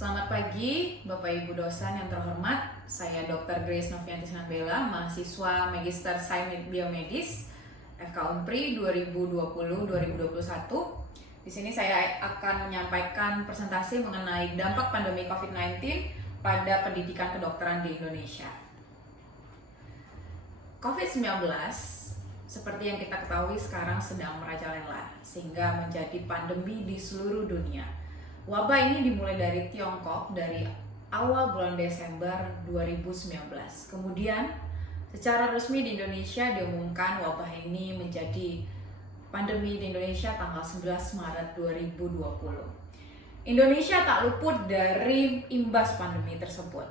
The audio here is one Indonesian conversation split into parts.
Selamat pagi, Bapak Ibu dosen yang terhormat. Saya Dr. Grace Novianti Sinambela, mahasiswa Magister Sains Biomedis FK Unpri 2020-2021. Di sini saya akan menyampaikan presentasi mengenai dampak pandemi COVID-19 pada pendidikan kedokteran di Indonesia. COVID-19 seperti yang kita ketahui sekarang sedang merajalela sehingga menjadi pandemi di seluruh dunia. Wabah ini dimulai dari Tiongkok dari awal bulan Desember 2019. Kemudian secara resmi di Indonesia diumumkan wabah ini menjadi pandemi di Indonesia tanggal 11 Maret 2020. Indonesia tak luput dari imbas pandemi tersebut.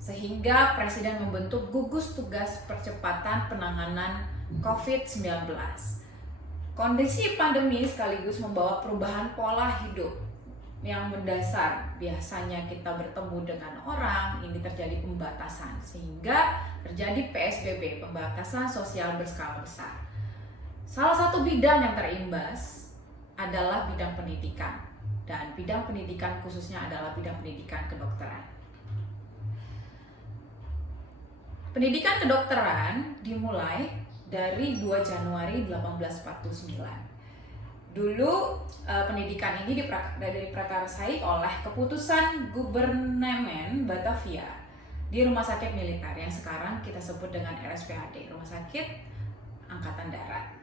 Sehingga Presiden membentuk gugus tugas percepatan penanganan COVID-19. Kondisi pandemi sekaligus membawa perubahan pola hidup yang mendasar. Biasanya kita bertemu dengan orang, ini terjadi pembatasan sehingga terjadi PSBB, pembatasan sosial berskala besar. Salah satu bidang yang terimbas adalah bidang pendidikan, dan bidang pendidikan khususnya adalah bidang pendidikan kedokteran. Pendidikan kedokteran dimulai dari 2 Januari 1849. Dulu pendidikan ini diprakarsai oleh keputusan Gubernemen Batavia di Rumah Sakit Militer yang sekarang kita sebut dengan RSPAD, Rumah Sakit Angkatan Darat.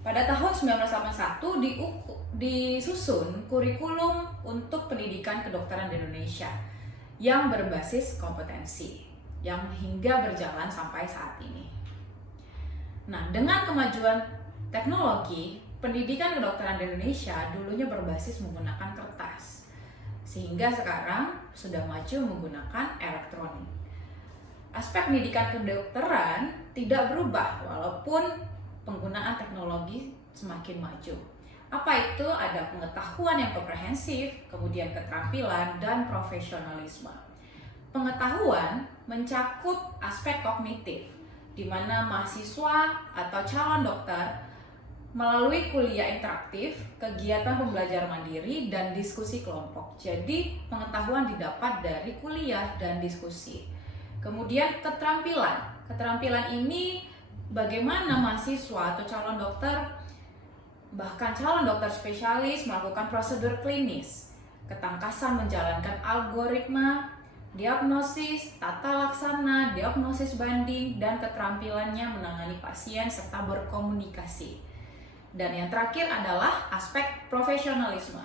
Pada tahun 1981 disusun kurikulum untuk pendidikan kedokteran di Indonesia yang berbasis kompetensi yang hingga berjalan sampai saat ini. Nah, dengan kemajuan teknologi, pendidikan kedokteran di Indonesia dulunya berbasis menggunakan kertas, sehingga sekarang sudah maju menggunakan elektronik. Aspek pendidikan kedokteran tidak berubah walaupun penggunaan teknologi semakin maju. Apa itu? Ada pengetahuan yang komprehensif, kemudian keterampilan, dan profesionalisme. Pengetahuan mencakup aspek kognitif, di mana mahasiswa atau calon dokter melalui kuliah interaktif, kegiatan pembelajaran mandiri, dan diskusi kelompok. Jadi pengetahuan didapat dari kuliah dan diskusi. Kemudian keterampilan. Keterampilan ini bagaimana mahasiswa atau calon dokter, bahkan calon dokter spesialis melakukan prosedur klinis, ketangkasan menjalankan algoritma, diagnosis, tata laksana, diagnosis banding, dan keterampilannya menangani pasien serta berkomunikasi. Dan yang terakhir adalah aspek profesionalisme.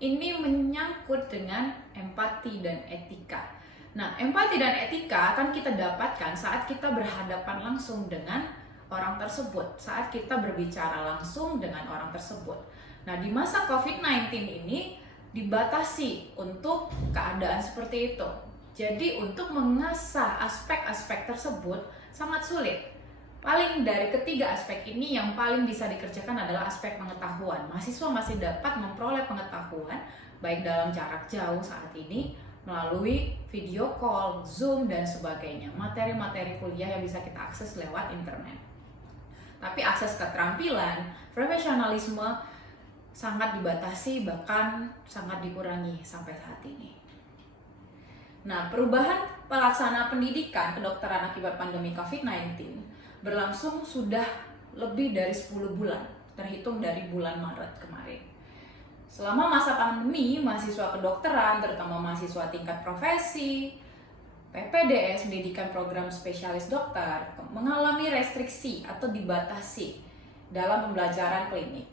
Ini menyangkut dengan empati dan etika. Nah, empati dan etika akan kita dapatkan saat kita berhadapan langsung dengan orang tersebut, saat kita berbicara langsung dengan orang tersebut. Nah, di masa COVID-19 ini dibatasi untuk keadaan seperti itu. Jadi untuk mengasah aspek-aspek tersebut sangat sulit. Paling dari ketiga aspek ini yang paling bisa dikerjakan adalah aspek pengetahuan. Mahasiswa masih dapat memperoleh pengetahuan baik dalam jarak jauh saat ini melalui video call, Zoom, dan sebagainya. Materi-materi kuliah yang bisa kita akses lewat internet. Tapi akses keterampilan, profesionalisme sangat dibatasi, bahkan sangat dikurangi sampai saat ini. Nah, perubahan pelaksana pendidikan kedokteran akibat pandemi COVID-19 berlangsung sudah lebih dari 10 bulan, terhitung dari bulan Maret kemarin. Selama masa pandemi, mahasiswa kedokteran, terutama mahasiswa tingkat profesi, PPDS, pendidikan program spesialis dokter, mengalami restriksi atau dibatasi dalam pembelajaran klinik.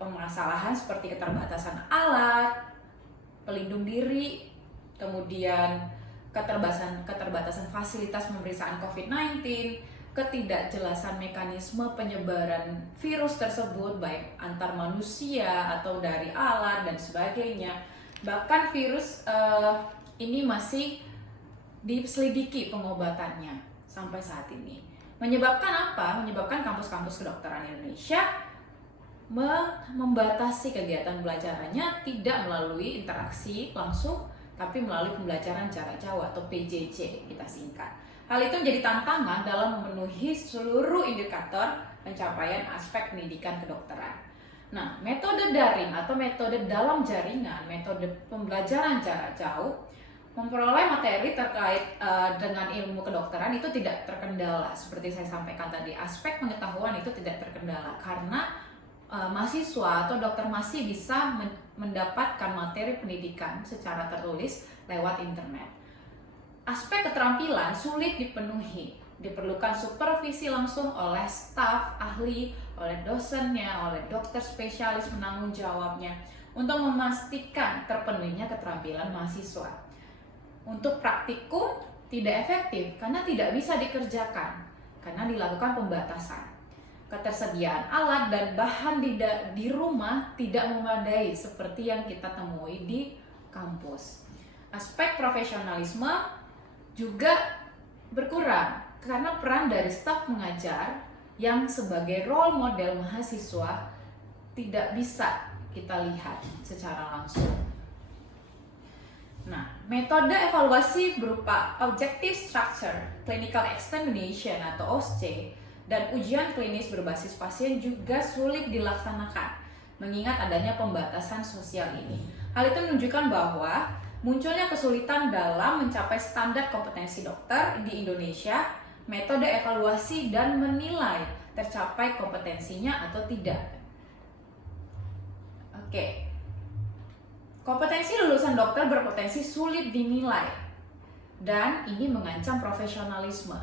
Permasalahan seperti keterbatasan alat, pelindung diri, kemudian keterbatasan fasilitas pemeriksaan COVID-19, ketidakjelasan mekanisme penyebaran virus tersebut baik antar manusia atau dari alat dan sebagainya. Bahkan virus ini masih diselidiki pengobatannya sampai saat ini. Menyebabkan apa? Menyebabkan kampus-kampus kedokteran Indonesia membatasi kegiatan belajarannya tidak melalui interaksi langsung, tapi melalui pembelajaran jarak jauh atau PJJ kita singkat. Hal itu menjadi tantangan dalam memenuhi seluruh indikator pencapaian aspek pendidikan kedokteran. Nah, metode daring atau metode dalam jaringan, metode pembelajaran jarak jauh, memperoleh materi terkait dengan ilmu kedokteran itu tidak terkendala. Seperti saya sampaikan tadi, aspek pengetahuan itu tidak terkendala karena mahasiswa atau dokter masih bisa mendapatkan materi pendidikan secara tertulis lewat internet. Aspek keterampilan sulit dipenuhi, diperlukan supervisi langsung oleh staf ahli, oleh dosennya, oleh dokter spesialis penanggung jawabnya untuk memastikan terpenuhinya keterampilan mahasiswa. Untuk praktikum tidak efektif karena tidak bisa dikerjakan karena dilakukan pembatasan. Ketersediaan alat dan bahan di rumah tidak memadai seperti yang kita temui di kampus. Aspek profesionalisme juga berkurang karena peran dari staf mengajar yang sebagai role model mahasiswa tidak bisa kita lihat secara langsung. Nah, metode evaluasi berupa Objective Structure, Clinical Examination atau OSCE, dan ujian klinis berbasis pasien juga sulit dilaksanakan, mengingat adanya pembatasan sosial ini. Hal itu menunjukkan bahwa munculnya kesulitan dalam mencapai standar kompetensi dokter di Indonesia, metode evaluasi dan menilai tercapai kompetensinya atau tidak. Oke. Kompetensi lulusan dokter berpotensi sulit dinilai dan ini mengancam profesionalisme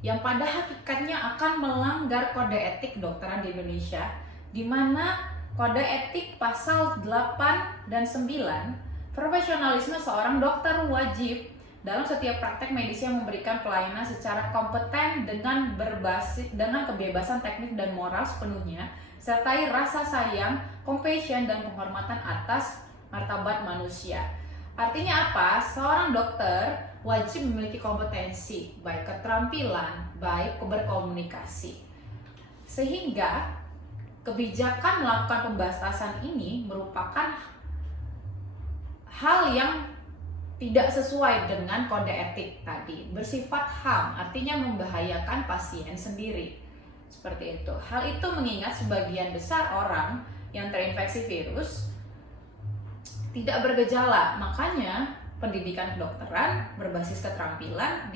yang pada hakikatnya akan melanggar kode etik kedokteran di Indonesia, di mana kode etik pasal 8 dan 9, profesionalisme seorang dokter wajib dalam setiap praktek medis yang memberikan pelayanan secara kompeten dengan kebebasan teknik dan moral sepenuhnya, sertai rasa sayang, compassion, dan penghormatan atas martabat manusia. Artinya apa? Seorang dokter wajib memiliki kompetensi, baik keterampilan, baik berkomunikasi. Sehingga kebijakan melakukan pembatasan ini merupakan hal yang tidak sesuai dengan kode etik tadi, bersifat HAM, artinya membahayakan pasien sendiri. Seperti itu. Hal itu mengingat sebagian besar orang yang terinfeksi virus tidak bergejala, makanya pendidikan kedokteran berbasis keterampilan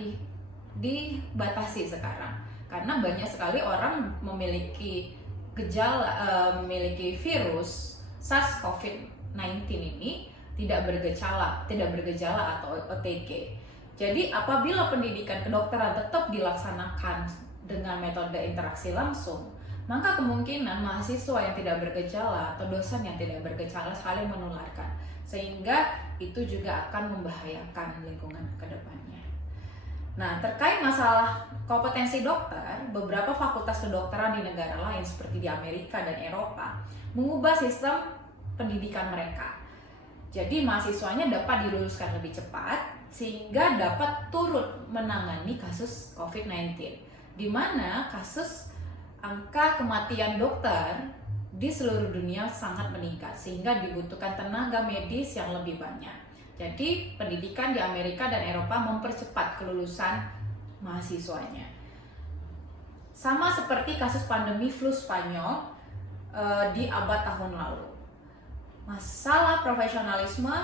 dibatasi sekarang. Karena banyak sekali orang memiliki memiliki virus SARS-CoV-19 ini tidak bergejala atau OTG. Jadi apabila pendidikan kedokteran tetap dilaksanakan dengan metode interaksi langsung, maka kemungkinan mahasiswa yang tidak bergejala atau dosen yang tidak bergejala saling menularkan, sehingga itu juga akan membahayakan lingkungan ke depannya. Nah, terkait masalah kompetensi dokter, beberapa fakultas kedokteran di negara lain seperti di Amerika dan Eropa mengubah sistem pendidikan mereka. Jadi mahasiswanya dapat diluluskan lebih cepat sehingga dapat turut menangani kasus COVID-19, di mana kasus angka kematian dokter di seluruh dunia sangat meningkat sehingga dibutuhkan tenaga medis yang lebih banyak. Jadi pendidikan di Amerika dan Eropa mempercepat kelulusan mahasiswanya. Sama seperti kasus pandemi flu Spanyol di abad tahun lalu. Masalah profesionalisme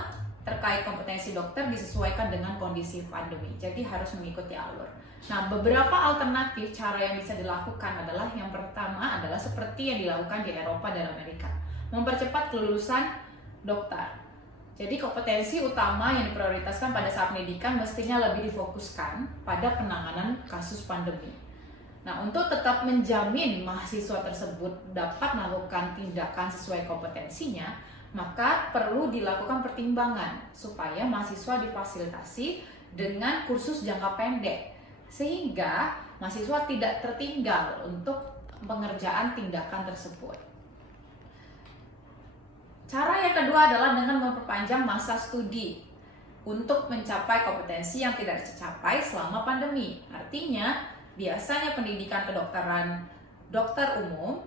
terkait kompetensi dokter disesuaikan dengan kondisi pandemi, jadi harus mengikuti alur. Nah, beberapa alternatif cara yang bisa dilakukan adalah yang pertama adalah seperti yang dilakukan di Eropa dan Amerika, mempercepat kelulusan dokter. Jadi kompetensi utama yang diprioritaskan pada saat pendidikan mestinya lebih difokuskan pada penanganan kasus pandemi. Nah, untuk tetap menjamin mahasiswa tersebut dapat melakukan tindakan sesuai kompetensinya, maka perlu dilakukan pertimbangan supaya mahasiswa difasilitasi dengan kursus jangka pendek sehingga mahasiswa tidak tertinggal untuk pengerjaan tindakan tersebut. Cara yang kedua adalah dengan memperpanjang masa studi untuk mencapai kompetensi yang tidak tercapai selama pandemi. Artinya, biasanya pendidikan kedokteran dokter umum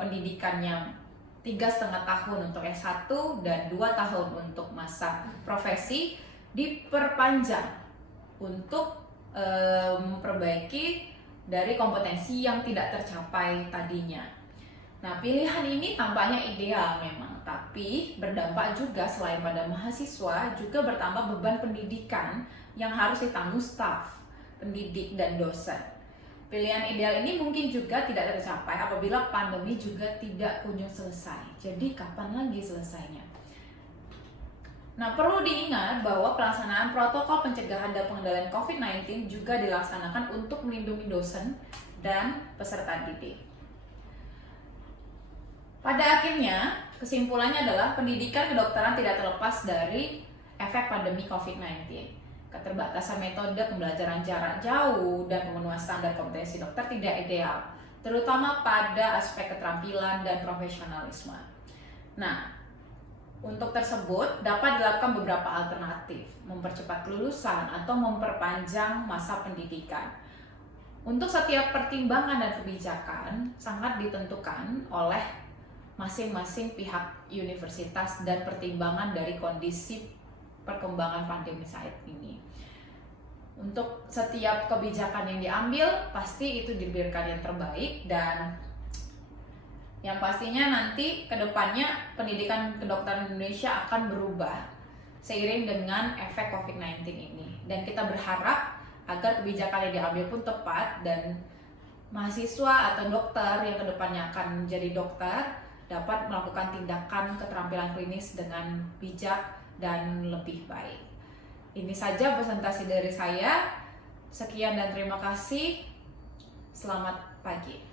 pendidikannya 3,5 tahun untuk S1 dan 2 tahun untuk masa profesi diperpanjang untuk memperbaiki dari kompetensi yang tidak tercapai tadinya. Nah, pilihan ini tampaknya ideal memang, tapi berdampak juga selain pada mahasiswa, juga bertambah beban pendidikan yang harus ditanggung staf, pendidik, dan dosen. Pilihan ideal ini mungkin juga tidak tercapai apabila pandemi juga tidak kunjung selesai. Jadi kapan lagi selesainya? Nah, perlu diingat bahwa pelaksanaan protokol pencegahan dan pengendalian COVID-19 juga dilaksanakan untuk melindungi dosen dan peserta didik. Pada akhirnya, kesimpulannya adalah pendidikan kedokteran tidak terlepas dari efek pandemi COVID-19. Keterbatasan metode pembelajaran jarak jauh dan pemenuhan standar kompetensi dokter tidak ideal, terutama pada aspek keterampilan dan profesionalisme. Nah, untuk tersebut dapat dilakukan beberapa alternatif, mempercepat kelulusan atau memperpanjang masa pendidikan. Untuk setiap pertimbangan dan kebijakan sangat ditentukan oleh masing-masing pihak universitas dan pertimbangan dari kondisi perkembangan pandemi saat ini. Untuk setiap kebijakan yang diambil, pasti itu diberikan yang terbaik, dan yang pastinya nanti ke depannya pendidikan kedokteran Indonesia akan berubah seiring dengan efek COVID-19 ini. Dan kita berharap agar kebijakan yang diambil pun tepat dan mahasiswa atau dokter yang kedepannya akan menjadi dokter dapat melakukan tindakan keterampilan klinis dengan bijak dan lebih baik. Ini saja presentasi dari saya. Sekian dan terima kasih. Selamat pagi.